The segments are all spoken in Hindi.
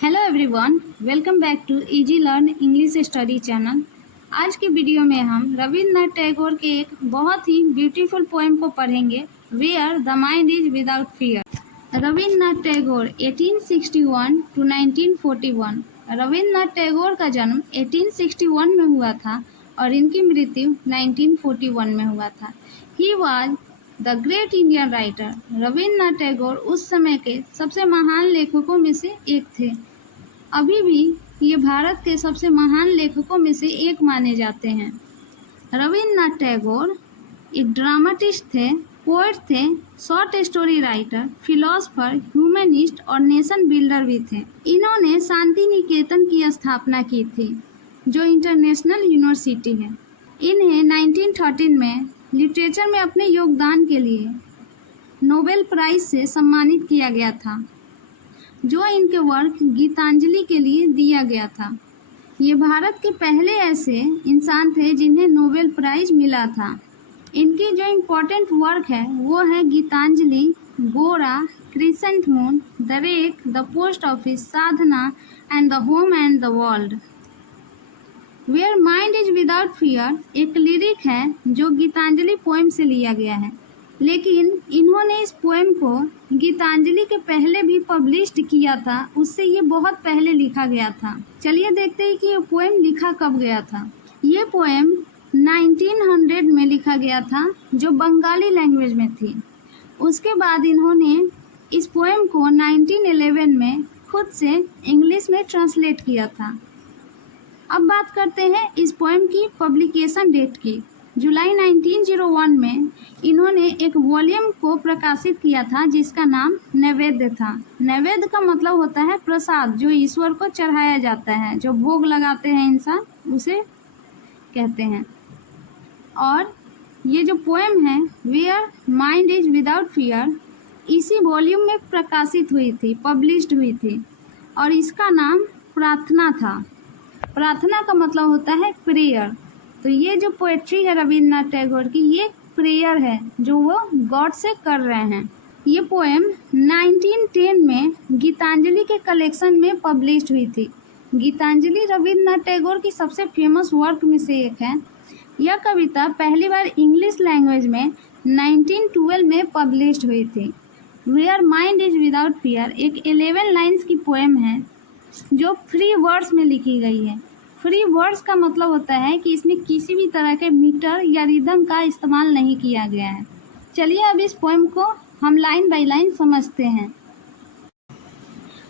Hello everyone, welcome back to easy learn English study channel. आज की वीडियो में हम रविन्द्रनाथ टैगोर के एक बहुत ही ब्यूटीफुल पोएम को पढ़ेंगे, where the mind is without fear. Rabindranath Tagore 1861 to 1941। Rabindranath Tagore का जन्म 1861 में हुआ था और इनकी मृत्यु 1941 में हुआ था। He was the great Indian writer. Rabindranath Tagore उस समय के सबसे महान लेखकों में से एक थे। अभी भी ये भारत के सबसे महान लेखकों में से एक माने जाते हैं। रविन्द्रनाथ टैगोर एक ड्रामाटिस्ट थे, पोएट थे, short story writer, philosopher, humanist और नेशन बिल्डर भी थे। इन्होंने शांति निकेतन की स्थापना की थी, जो इंटरनेशनल यूनिवर्सिटी है। इन्हें 1913 में लिटरेचर में अपने योगदान के लिए नोबेल प्राइज से सम्मानित किया गया था, जो इनके वर्क गीतांजलि के लिए दिया गया था। ये भारत के पहले ऐसे इंसान थे जिन्हें नोबेल प्राइज मिला था। इनकी जो इम्पोर्टेंट वर्क है वो है Gitanjali, Gora, crescent moon, the wreck, the post office, Sadhana and the home and the world. Where mind is without fear एक लिरिक है जो गीतांजलि पोएम से लिया गया है, लेकिन इन्होंने इस पोएम को गीतांजलि के पहले भी पब्लिश्ड किया था। उससे ये बहुत पहले लिखा गया था। चलिए देखते हैं कि ये पोएम लिखा कब गया था। ये पोएम 1900 में लिखा गया था, जो बंगाली लैंग्वेज में थी। उसके बाद इन्होंने इस पोएम को 1911 में खुद से इंग्लिश में ट्रांसलेट किया था। अब बात करते हैं इस पोएम की पब्लिकेशन डेट की। जुलाई 1901 में इन्होंने एक वॉल्यूम को प्रकाशित किया था जिसका नाम नैवेद्य था। नैवेद्य का मतलब होता है प्रसाद, जो ईश्वर को चढ़ाया जाता है, जो भोग लगाते हैं इंसान, उसे कहते हैं। और ये जो पोएम है where mind is without fear, इसी वॉल्यूम में प्रकाशित हुई थी, पब्लिश्ड हुई थी, और इसका नाम प्रार्थना था। प्रार्थना का मतलब होता है प्रेयर। तो ये जो पोएट्री है रविन्द्रनाथ टैगोर की, ये प्रेयर है जो वो गॉड से कर रहे हैं। ये पोएम 1910 में गीतांजलि के कलेक्शन में पब्लिश्ड हुई थी। गीतांजलि रविन्द्रनाथ टैगोर की सबसे फेमस वर्क में से एक है। यह कविता पहली बार इंग्लिश लैंग्वेज में 1912 में पब्लिश्ड हुई थी। Where mind is without fear एक 11 लाइन्स की पोएम है जो फ्री वर्ड्स में लिखी गई है। फ्री वर्ड्स का मतलब होता है कि इसमें किसी भी तरह के मीटर या रिदम का इस्तेमाल नहीं किया गया है। चलिए अब इस पोएम को हम लाइन बाय लाइन समझते हैं।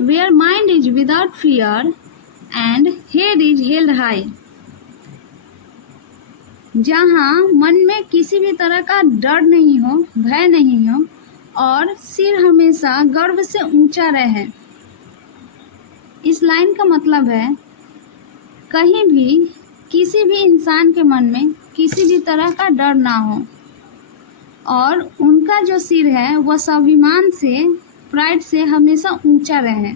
Where mind is without fear and head is held high, जहाँ मन में किसी भी तरह का डर नहीं हो, भय नहीं हो, और सिर हमेशा गर्व से ऊंचा रहे। इस लाइन का मतलब है कहीं भी किसी भी इंसान के मन में किसी भी तरह का डर ना हो, और उनका जो सिर है वह स्वाभिमान से, प्राइड से हमेशा ऊंचा रहे।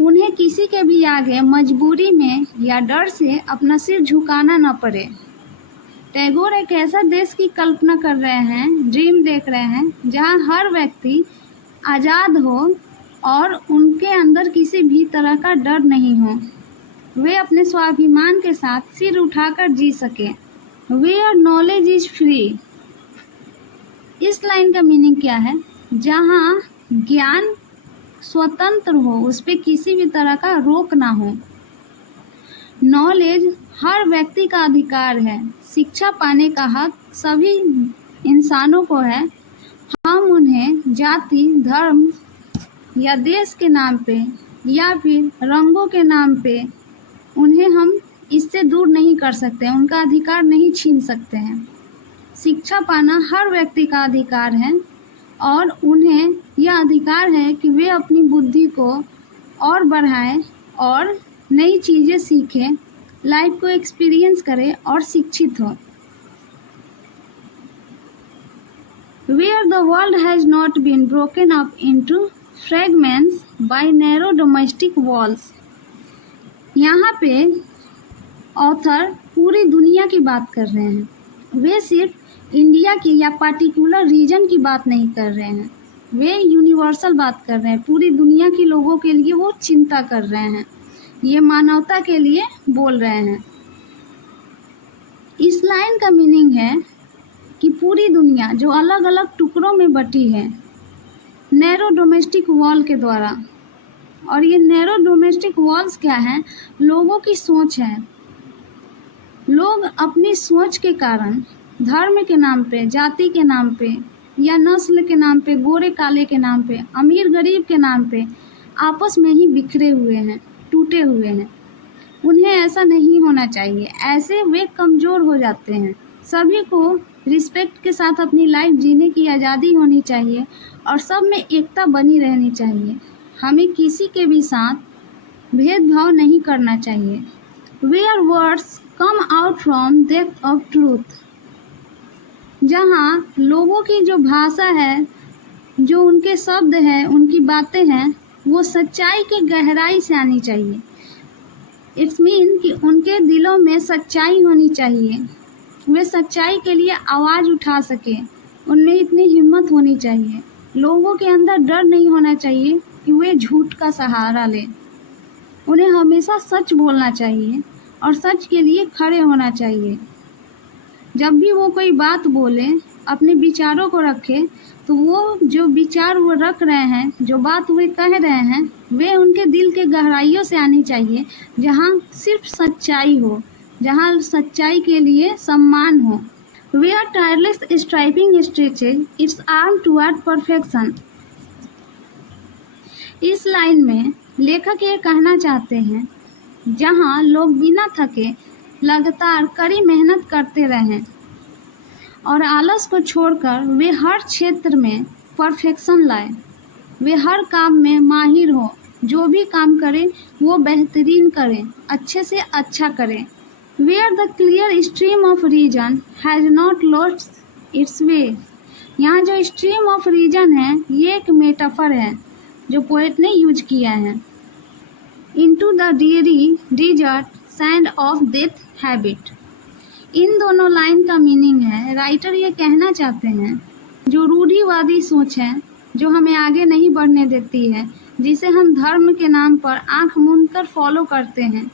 उन्हें किसी के भी आगे मजबूरी में या डर से अपना सिर झुकाना न पड़े। टैगोर एक ऐसा देश की कल्पना कर रहे हैं, ड्रीम देख रहे हैं, जहां हर व्यक्ति आज़ाद हो और उनके अंदर किसी भी तरह का डर नहीं हो। वे अपने स्वाभिमान के साथ सिर उठाकर जी सके। वेयर नॉलेज इज फ्री, इस लाइन का मीनिंग क्या है? जहाँ ज्ञान स्वतंत्र हो, उस पर किसी भी तरह का रोक ना हो। नॉलेज हर व्यक्ति का अधिकार है। शिक्षा पाने का हक सभी इंसानों को है। हम उन्हें जाति, धर्म या देश के नाम पे या फिर रंगों के नाम पे उन्हें हम इससे दूर नहीं कर सकते, उनका अधिकार नहीं छीन सकते हैं। शिक्षा पाना हर व्यक्ति का अधिकार है और उन्हें यह अधिकार है कि वे अपनी बुद्धि को और बढ़ाएं और नई चीज़ें सीखें, लाइफ को एक्सपीरियंस करें और शिक्षित हो। Where the world has not been broken up into fragments by narrow domestic walls, यहाँ पे ऑथर पूरी दुनिया की बात कर रहे हैं। वे सिर्फ इंडिया की या पार्टिकुलर रीजन की बात नहीं कर रहे हैं। वे यूनिवर्सल बात कर रहे हैं, पूरी दुनिया के लोगों के लिए वो चिंता कर रहे हैं, ये मानवता के लिए बोल रहे हैं। इस लाइन का मीनिंग है कि पूरी दुनिया जो अलग अलग टुकड़ों में बटी है नैरो डोमेस्टिक वॉल के द्वारा, और ये नैरो डोमेस्टिक वॉल्स क्या हैं? लोगों की सोच है। लोग अपनी सोच के कारण धर्म के नाम पे, जाति के नाम पे या नस्ल के नाम पे, गोरे काले के नाम पे, अमीर गरीब के नाम पे आपस में ही बिखरे हुए हैं, टूटे हुए हैं। उन्हें ऐसा नहीं होना चाहिए, ऐसे वे कमज़ोर हो जाते हैं। सभी को रिस्पेक्ट के साथ अपनी लाइफ जीने की आज़ादी होनी चाहिए और सब में एकता बनी रहनी चाहिए। हमें किसी के भी साथ भेदभाव नहीं करना चाहिए। Where words come out from depth of truth, जहाँ लोगों की जो भाषा है, जो उनके शब्द हैं, उनकी बातें हैं, वो सच्चाई के गहराई से आनी चाहिए। इट्स मीन कि उनके दिलों में सच्चाई होनी चाहिए, वे सच्चाई के लिए आवाज़ उठा सके, उनमें इतनी हिम्मत होनी चाहिए। लोगों के अंदर डर नहीं होना चाहिए कि वे झूठ का सहारा लें। उन्हें हमेशा सच बोलना चाहिए और सच के लिए खड़े होना चाहिए। जब भी वो कोई बात बोले, अपने विचारों को रखे, तो वो जो विचार वो रख रहे हैं, जो बात वे कह रहे हैं, वे उनके दिल के गहराइयों से आनी चाहिए, जहाँ सिर्फ सच्चाई हो, जहाँ सच्चाई के लिए सम्मान हो। Where tireless striving stretches its arm toward perfection. इस लाइन में लेखक ये कहना चाहते हैं, जहाँ लोग बिना थके लगातार कड़ी मेहनत करते रहें और आलस को छोड़कर वे हर क्षेत्र में परफेक्शन लाए, वे हर काम में माहिर हो, जो भी काम करें वो बेहतरीन करें, अच्छे से अच्छा करें। Where the clear stream of reason has not lost its way, यहाँ जो स्ट्रीम ऑफ रीजन है ये एक मेटाफर है जो पोएट ने यूज किया है। Into the dreary desert sand of death habit, इन दोनों लाइन का मीनिंग है, राइटर ये कहना चाहते हैं, जो रूढ़िवादी सोच है, जो हमें आगे नहीं बढ़ने देती है, जिसे हम धर्म के नाम पर आंख मूंद कर फॉलो करते हैं,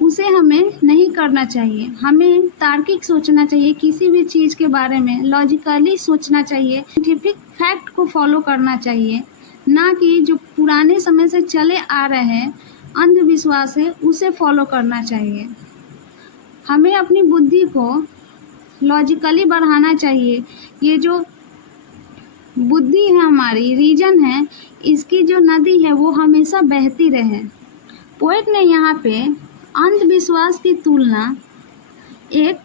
उसे हमें नहीं करना चाहिए। हमें तार्किक सोचना चाहिए, किसी भी चीज़ के बारे में लॉजिकली सोचना चाहिए, साइंटिफिक फैक्ट को फॉलो करना चाहिए, ना कि जो पुराने समय से चले आ रहे हैं अंधविश्वास है उसे फॉलो करना चाहिए। हमें अपनी बुद्धि को लॉजिकली बढ़ाना चाहिए। ये जो बुद्धि है हमारी, रीजन है, इसकी जो नदी है वो हमेशा बहती रहे। पोएट ने यहाँ पे अंधविश्वास की तुलना एक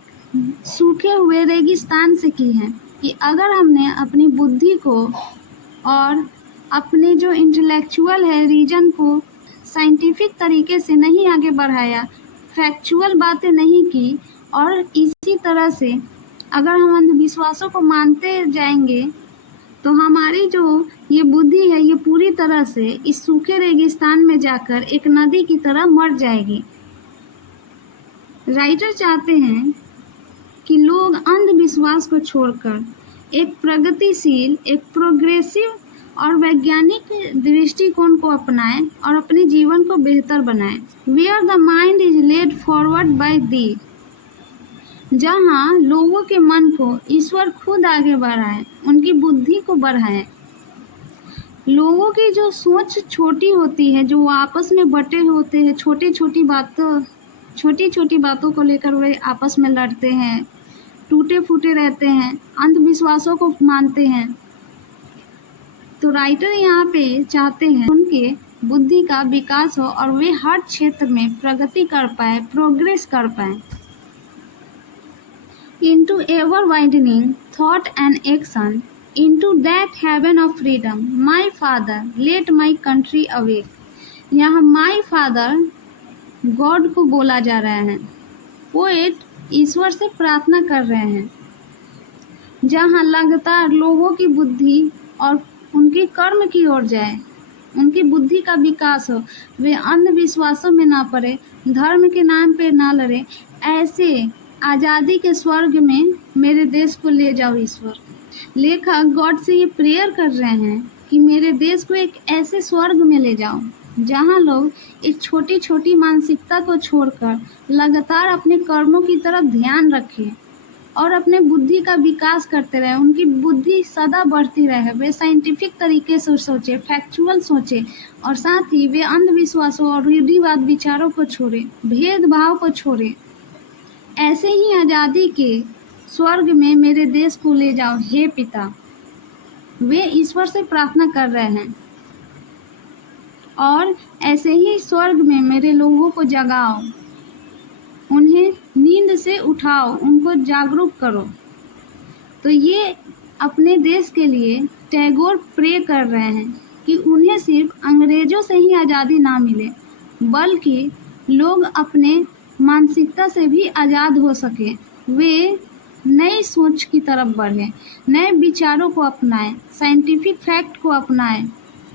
सूखे हुए रेगिस्तान से की है कि अगर हमने अपनी बुद्धि को और अपने जो इंटेलेक्चुअल है रीजन को साइंटिफिक तरीके से नहीं आगे बढ़ाया, फैक्चुअल बातें नहीं की, और इसी तरह से अगर हम अंधविश्वासों को मानते जाएंगे तो हमारी जो ये बुद्धि है ये पूरी तरह से इस सूखे रेगिस्तान में जाकर एक नदी की तरह मर जाएगी। राइटर चाहते हैं कि लोग अंधविश्वास को छोड़कर एक प्रगतिशील, एक प्रोग्रेसिव और वैज्ञानिक दृष्टिकोण को अपनाएं और अपने जीवन को बेहतर बनाएं। Where the mind is led forward by the, जहाँ लोगों के मन को ईश्वर खुद आगे बढ़ाए, उनकी बुद्धि को बढ़ाएं। लोगों की जो सोच छोटी होती है, जो वो आपस में बटे होते हैं, छोटी छोटी बातों को लेकर वे आपस में लड़ते हैं, टूटे फूटे रहते हैं, अंधविश्वासों को मानते हैं। तो राइटर यहाँ पे चाहते हैं उनके बुद्धि का विकास हो और वे हर क्षेत्र में प्रगति कर पाए, प्रोग्रेस कर पाए। Into ever widening thought and action, into that heaven of freedom, my father, let my country awake। यहाँ my father गॉड को बोला जा रहा है। पोएट ईश्वर से प्रार्थना कर रहे हैं, जहाँ लगातार लोगों की बुद्धि और उनके कर्म की ओर जाए, उनकी बुद्धि का विकास हो, वे अंधविश्वासों में ना पड़े, धर्म के नाम पे ना लड़े। ऐसे आज़ादी के स्वर्ग में मेरे देश को ले जाओ ईश्वर। लेखक गॉड से ये प्रेयर कर रहे हैं कि मेरे देश को एक ऐसे स्वर्ग में ले जाओ जहां लोग इस छोटी छोटी मानसिकता को छोड़कर लगातार अपने कर्मों की तरफ ध्यान रखें और अपने बुद्धि का विकास करते रहे। उनकी बुद्धि सदा बढ़ती रहे, वे साइंटिफिक तरीके से सोचे, फैक्चुअल सोचे और साथ ही वे अंधविश्वासों और रूढ़िवाद विचारों को छोड़े, भेदभाव को छोड़े। ऐसे ही आज़ादी के स्वर्ग में मेरे देश को ले जाओ हे पिता। वे ईश्वर से प्रार्थना कर रहे हैं और ऐसे ही स्वर्ग में मेरे लोगों को जगाओ, उन्हें नींद से उठाओ, उनको जागरूक करो। तो ये अपने देश के लिए टैगोर प्रे कर रहे हैं कि उन्हें सिर्फ अंग्रेजों से ही आज़ादी ना मिले, बल्कि लोग अपने मानसिकता से भी आज़ाद हो सके। वे नई सोच की तरफ बढ़ें, नए विचारों को अपनाएं, साइंटिफिक फैक्ट को अपनाएं।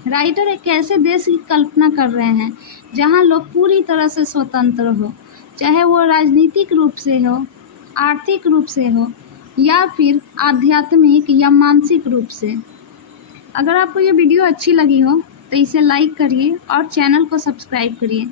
राइटर एक ऐसे देश की कल्पना कर रहे हैं जहां लोग पूरी तरह से स्वतंत्र हो, चाहे वो राजनीतिक रूप से हो, आर्थिक रूप से हो या फिर आध्यात्मिक या मानसिक रूप से। अगर आपको ये वीडियो अच्छी लगी हो तो इसे लाइक करिए और चैनल को सब्सक्राइब करिए।